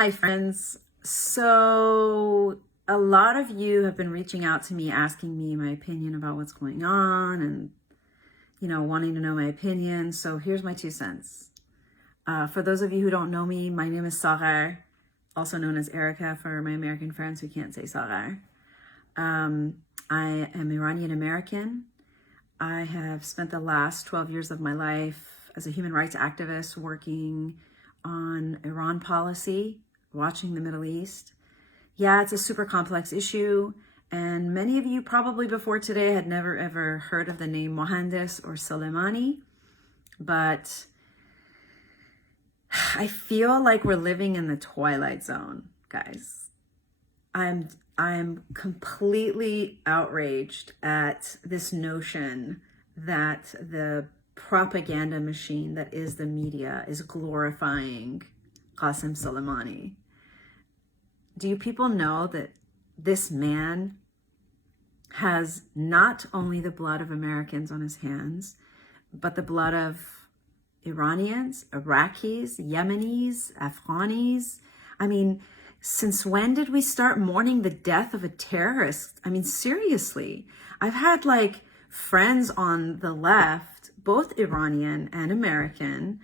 Hi, friends. So, a lot of you have been reaching out to me asking me my opinion about what's going on and, wanting to know my opinion. So, here's my 2 cents. For those of you who don't know me, my name is Sarah, also known as Erica for my American friends who can't say Sarah. I am Iranian American. I have spent the last 12 years of my life as a human rights activist working on Iran policy, watching the Middle East. Yeah, it's a super complex issue, and many of you probably before today had never ever heard of the name Mohandes or Soleimani, but I feel like we're living in the twilight zone, guys. I'm completely outraged at this notion that the propaganda machine that is the media is glorifying Qasem Soleimani. Do you people know that this man has not only the blood of Americans on his hands, but the blood of Iranians, Iraqis, Yemenis, Afghanis? I mean, since when did we start mourning the death of a terrorist? I mean, seriously, I've had friends on the left, both Iranian and American,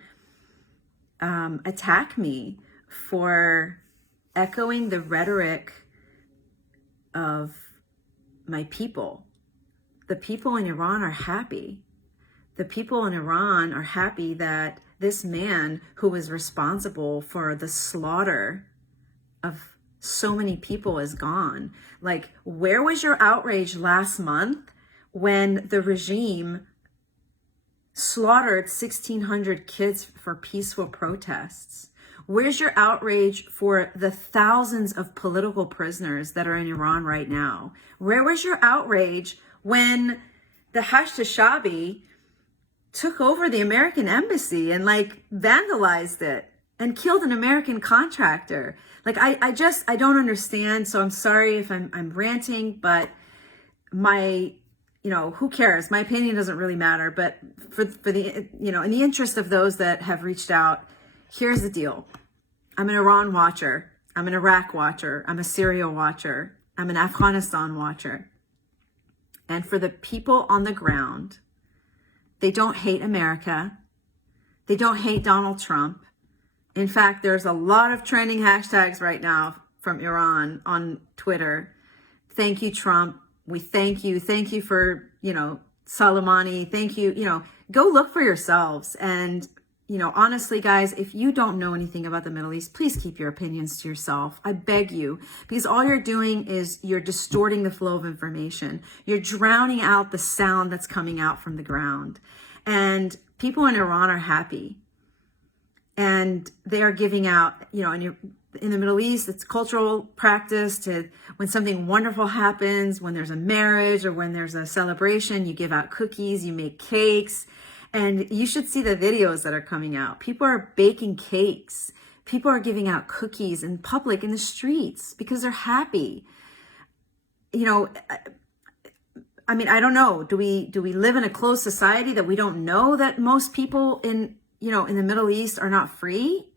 attack me for echoing the rhetoric of my people. The people in Iran are happy. The people in Iran are happy that this man who was responsible for the slaughter of so many people is gone. Where was your outrage last month when the regime slaughtered 1,600 kids for peaceful protests? Where's your outrage for the thousands of political prisoners that are in Iran right now? Where was your outrage when the Hashtashabi took over the American embassy and vandalized it and killed an American contractor? I don't understand. So I'm sorry if I'm ranting, but who cares? My opinion doesn't really matter. But for the, in the interest of those that have reached out, here's the deal. I'm an Iran watcher. I'm an Iraq watcher. I'm a Syria watcher. I'm an Afghanistan watcher. And for the people on the ground, they don't hate America. They don't hate Donald Trump. In fact, there's a lot of trending hashtags right now from Iran on Twitter. Thank you, Trump. We thank you. Thank you for, Soleimani. Thank you. Go look for yourselves. And, honestly, guys, if you don't know anything about the Middle East, please keep your opinions to yourself. I beg you, because all you're doing is you're distorting the flow of information. You're drowning out the sound that's coming out from the ground. And people in Iran are happy. And they are giving out, in the Middle East, it's cultural practice to, when something wonderful happens, when there's a marriage or when there's a celebration, you give out cookies, you make cakes. And you should see the videos that are coming out. People are baking cakes. People are giving out cookies in public, in the streets, because they're happy. I don't know. Do we live in a closed society that we don't know that most people in the Middle East are not free?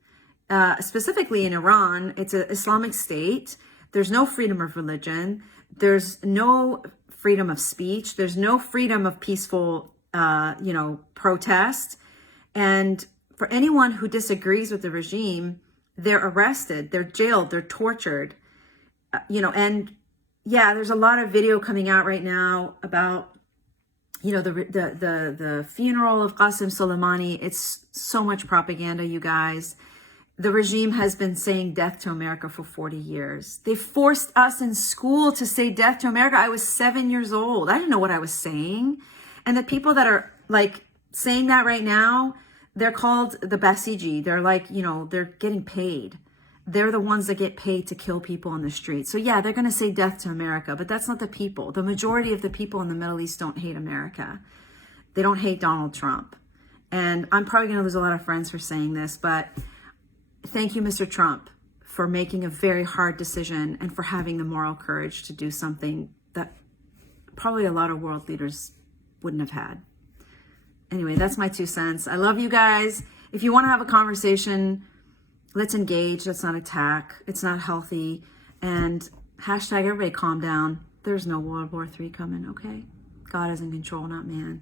Specifically in Iran, it's an Islamic state. There's no freedom of religion. There's no freedom of speech. There's no freedom of peaceful, protest. And for anyone who disagrees with the regime, they're arrested, they're jailed, they're tortured, and yeah, there's a lot of video coming out right now about, the funeral of Qasem Soleimani. It's so much propaganda, you guys. The regime has been saying death to America for 40 years. They forced us in school to say death to America. I was 7 years old. I didn't know what I was saying. And the people that are saying that right now, they're called the Basiji. They're they're getting paid. They're the ones that get paid to kill people on the street. So yeah, they're going to say death to America, but that's not the people. The majority of the people in the Middle East don't hate America. They don't hate Donald Trump. And I'm probably going to lose a lot of friends for saying this, but thank you, Mr. Trump, for making a very hard decision and for having the moral courage to do something that probably a lot of world leaders wouldn't have had. Anyway, that's my 2 cents. I love you guys. If you want to have a conversation, Let's engage. Let's not attack. It's not healthy. And hashtag everybody calm down. There's no World War III coming, okay? God is in control, not man.